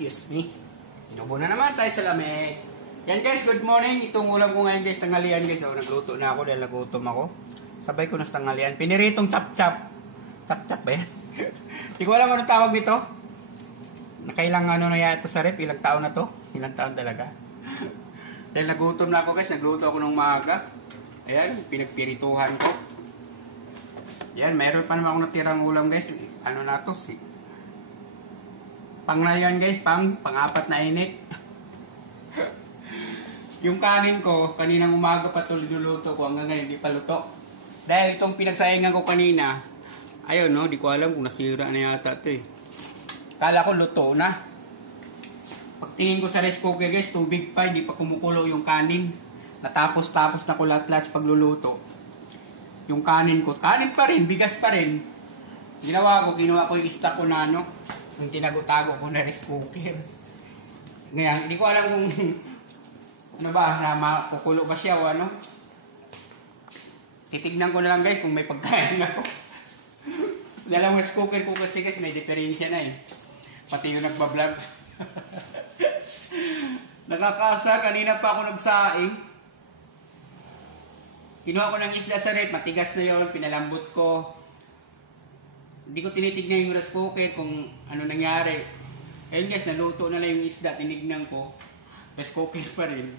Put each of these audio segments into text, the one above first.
Excuse me. Inubo na naman tayo sa lamig. Yan guys, good morning. Itong ulam ko ngayon guys, tanghalian guys. Oh, nagluto na ako dahil nagutom ako. Sabay ko na sa tanghalian. Piniritong chap-chap. Chap-chap ba yan? Hindi ko alam anong tawag dito. Nakailang ano na yan ito sa rep. Ilang taon na to? Ilang taon talaga. Dahil nagutom na ako guys, nagluto ako ng maaga. Ayan, pinagpirituhan ko. Yan, meron pa naman ako natirang ulam guys. Ano na to? Pang na yan guys, pang-apat na init. Yung kanin ko, kaninang umaga pa ito linuluto ko, hanggang ngayon hindi pa luto. Dahil itong pinagsaingan ko kanina, ayun no, di ko alam kung nasira na yata ito eh. Kala ko luto na. Pagtingin ko sa rice cooker guys, tubig pa, hindi pa kumukulo yung kanin. Natapos-tapos na ko lahat-lahat sa pagluluto. Yung kanin ko, kanin pa rin, bigas pa rin. Ginawa ko, kinuha ko yung stock ko na ano, yung tinago-tago ko na rice cooker. Ngayon, hindi ko alam kung ano ba, na makukulo ba siya o ano. Titignan ko na lang guys kung may pagkain ako. Dalang rice cooker ko kasi guys, may diferensya na eh. Pati yung nagbablog. Nakakasa, kanina pa ako nagsaing. Kinuha ko ng isda sa rep, matigas na yon, pinalambot ko. Hindi ko tinitignan yung rice cooker kung ano nangyari. Ayun guys, naluto na lang yung isda, tinignan ko. Rice cooker pa rin.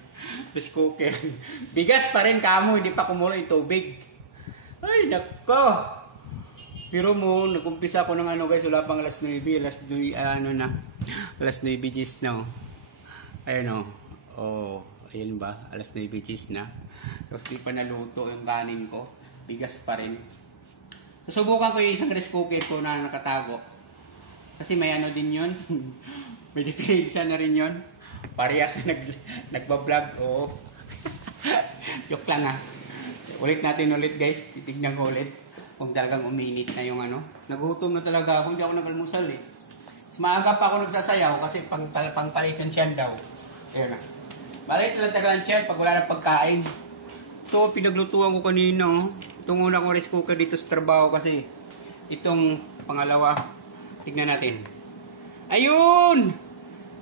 Rice cooker. Bigas pa rin kamo, hindi pa kumulo yung tubig. Ay, nako! Pero mo, nag-umpisa ako ng ano guys, wala pang alas 9, alas 9 gis na. Ayun o. Oh, ayun ba? Alas 9 gis na. Tapos di pa naluto yung kanin ko. Bigas pa rin. Susubukan ko yung isang rice cooker ko na nakatago. Kasi may ano din yun. May diferensya na rin yun. Parehas na nagbablog. Oo. Joke lang ha. Ulit natin ulit guys. Titignan ko ulit. Kung talagang uminit na yung ano. Nagutom na talaga ako. Hindi ako nag-almusal eh. Mas maaga pa ako nagsasayaw kasi pangpalitan siya daw. Ayun na. Balit lang talaga siya pag wala ng pagkain. Ito, pinaglutuan ko kanina oh. Itong una kong rice cooker dito sa trabaho kasi itong pangalawa, tignan natin. Ayun!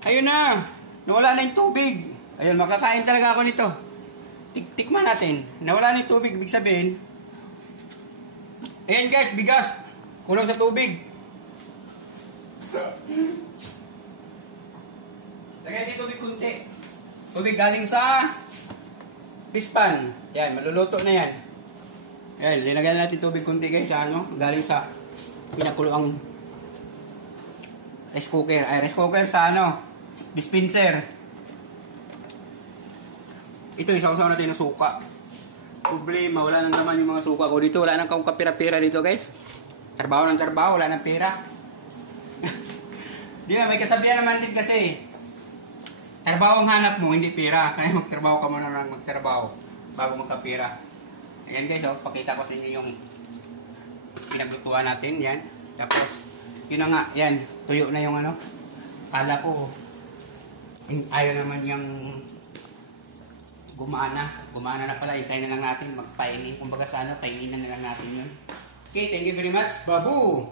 Ayun na! Nawala na yung tubig. Ayun, makakain talaga ako nito. Tikman natin. Nawala na yung tubig, ibig sabihin. Ayan guys, bigas. Kulang sa tubig. Lagyan din tubig kunti. Tubig galing sa pispan. Yan, maluluto na yan. Ayan, linagyan natin tubig kunti guys sa ano, galing sa pinakuloang rice cooker. Ay, rice cooker sa ano, dispenser. Ito, isaw-saw natin ng suka. Problema, wala nang naman yung mga suka ko dito. Wala nang kapira-pira dito guys. Trabaho ng trabaho, wala nang pera. Di ba, may kasabihan naman din kasi. Trabaho ang hanap mo, hindi pera. Kaya magtrabaho ka muna lang magtrabaho bago magkapira. Ayan guys, oh, pakita ko sa inyo yung pinaglutuan natin, yan. Tapos, yun na nga, yan, tuyo na yung ano. Kala ko, ayaw naman yung gumana. Gumana na pala, hintayin na lang natin, magpainin. Kumbaga sa ano, painin na lang natin yun. Okay, thank you very much. Babu!